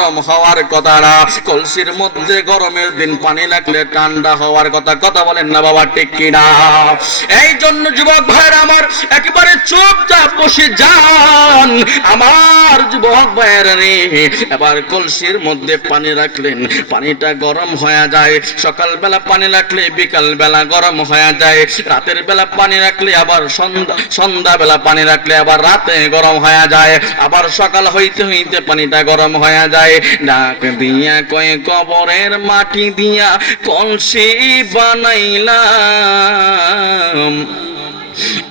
গরম হওয়ার কথা না, কলসির মধ্যে গরমের দিন পানি রাখলে ঠান্ডা হওয়ার কথা। কথা বলেন না বাবা, ঠিক কিনা? এই জন্য যুবক ভাইরা আমার একেবারে চুপচাপ বসে যান। আমার যুবক ভাইরা রে, এবার কলসির মধ্যে পানি রাখলেন, পানিটা গরম হয়ে যায়। সকালবেলা পানি রাখলে বিকাল বেলা গরম হয়ে যায়, রাতের বেলা পানি রাখলে আবার সন্ধ্যা বেলা পানি রাখলে আবার রাতে গরম হয়ে যায়, আবার সকাল হইতে হইতে পানিটা গরম হয়ে যায়। ডাক দিয়া কয় কবরের মাটি দিয়া কলসি বানাইলাম,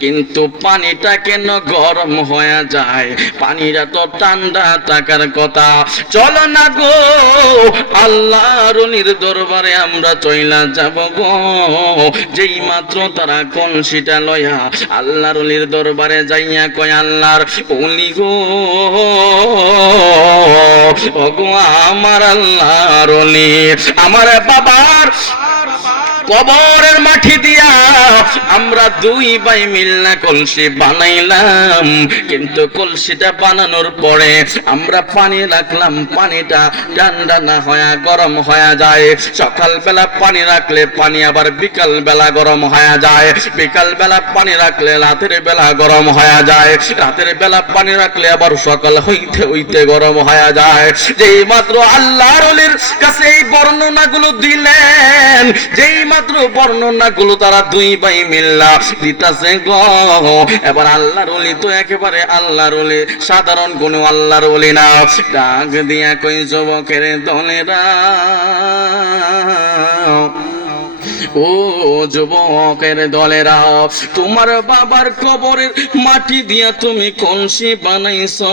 কিন্তু পানিটা কেন গরম হয়ে যায়? পানিটা তো ঠান্ডা থাকার কথা। চলো না গো আল্লাহর ওলির দরবারে আমরা চইলা যাব গো। যেই মাত্র তারা কলসিটা লয়া আল্লাহর ওলির দরবারে যাইয়া কয়, আল্লাহর ওলি গো, ওগো আমার আল্লাহর ওলি, আমার বাবার কবরের মাটি দিয়া আমরা দুই ভাই মিলনা কলসি বানাইলাম, কিন্তু কলসিটা বানানোর পরে আমরা পানি রাখলাম, পানিটা ঠান্ডা না হয়ে গরম হয়ে যায়। সকাল বেলা পানি রাখলে পানি আবার বিকাল বেলা গরম হয়ে যায়, বিকাল বেলা পানি রাখলে রাতের বেলা গরম হয়ে যায়, রাতের বেলা পানি রাখলে আবার সকাল হইতে হইতে গরম হয়ে যায়। যেই মাত্র আল্লাহর ওলির কাছে এই বর্ণনাগুলো দিলেন, যেই মাত্র বর্ণনাগুলো তারা দুই ভাই মিল্লা দিতাছে গো, এবার আল্লাহর ওলি তো একেবারে আল্লাহর ওলি, সাধারণ কোন আল্লাহর ওলি না। ডাক দিয়া কই যুবকের দলেরা, ও যুবকের দলেরা, তোমার বাবার কবরের মাটি দিয়া তুমি কলসি বানাইছো,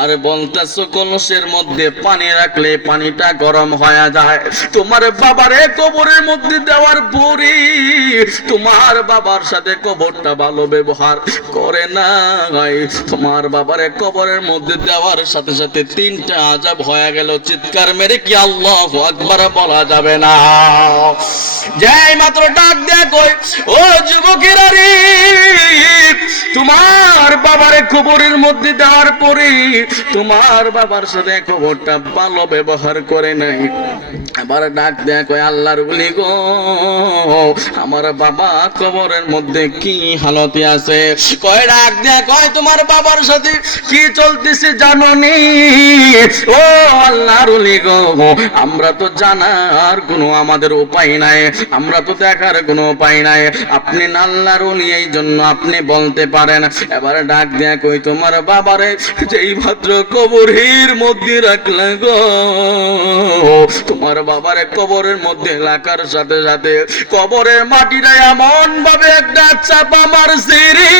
আর বলতেছো কলসের মধ্যে পানি রাখলে পানিটা গরম হয়ে যায়। তোমার বাবারে কবরের মধ্যে দেওয়ার পরে তোমার বাবার সাথে কবরটা ভালো ব্যবহার করে নাই, তোমার বাবারে কবরের মধ্যে দেওয়ার সাথে সাথে তিনটা আযাব হয়ে গেল। চিৎকার মেরে কি আল্লাহু আকবার বলা যাবে না? যেই মাত্র ডাক দেয়া কই, ও যুবকেরা রে, তোমার বাবারে কবরের মধ্যে দেওয়ার পরে তোমার বাবার সাথে কবরটা ভালো ব্যবহার করে নাই। এবার ডাক দেয়া কই, আল্লাহর ওলি গো, আমার বাবা কবরের মধ্যে কি হালতে আছে? কয় ডাক দেয়া কয়, তোমার বাবার সাথে কি চলতেছে জানো নি? ও আল্লাহর ওলি গো, আমরা তো জানার কোনো আমাদের উপায় নাই, আমরা তো দেখার কোনো উপায় নাই, আপনি আল্লাহর ওলি এই জন্য আপনি বলতে পারেন। এবার ডাক দেয়া কই, তোমার বাবারে যেই মাত্র কবরের মধ্যে রাখলা গো, তোমার বাবারে কবরের মধ্যে রাখার সাথে সাথে কবরের মাটিটা এমন ভাবে একটা চাপা মারছে রে,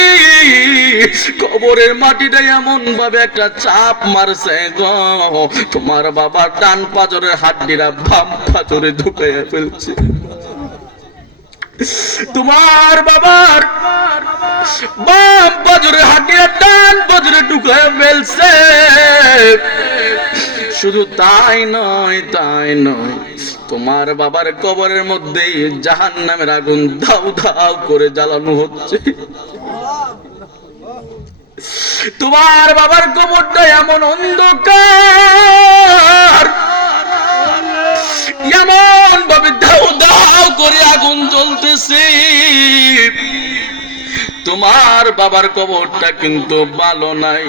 কবরের মাটিটা এমন ভাবে একটা চাপ মারছে গো, তোমার বাবার ডান পাঁজরের হাড্ডিরা বাম পাঁজরে ঢুকাইয়া ফেলছে। তোমার বাবার বাম পাঁজরের হাড্ডিরা ডান পাঁজরে ঢুকাইয়া ফেলছে। শুধু তাই নয়, তাই নয়, তোমার বাবার কবরের মধ্যে জাহান্নামের আগুন দাউ দাউ করে জ্বালানো হচ্ছে। তোমার বাবার কবরটা এমন অন্ধকার, এমন ভাবে দাউ দাউ করে আগুন জ্বলতেছে। তোমার বাবার কবরটা কিন্তু ভালো নাই।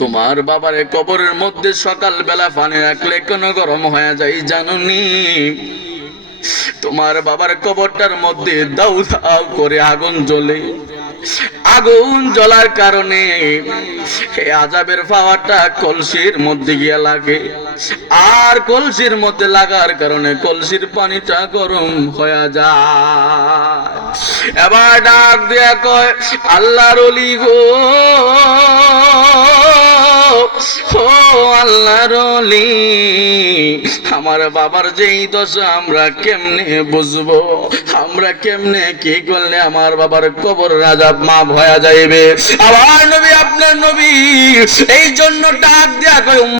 তোমার বাবার কবরের মধ্যে সকাল বেলা পানি রাখলে কেন গরম হয়ে যায় জানোনি? তোমার বাবার কবরটার মধ্যে দাউ দাউ করে আগুন জ্বলে, আগুন জ্বলার কারণে এই আযাবের পাওয়াটা কলসির মধ্যে গিয়া লাগে, আর কলসির মধ্যে লাগার কারণে কলসির পানিটা গরম হয়ে যায়। এবার ডাক দেয়া কয়, আল্লাহর ওলি গো, ও আল্লাহর ওলি, আমার বাবার যেই দশা আমরা কেমনে বুঝবো? আমরা কেমনে কি করলে আমার বাবার কবর আযাব মাফ হয়ে যাইবে? আবার নবী, আপনার নবী এই জন্য ডাক দেয়া কয়,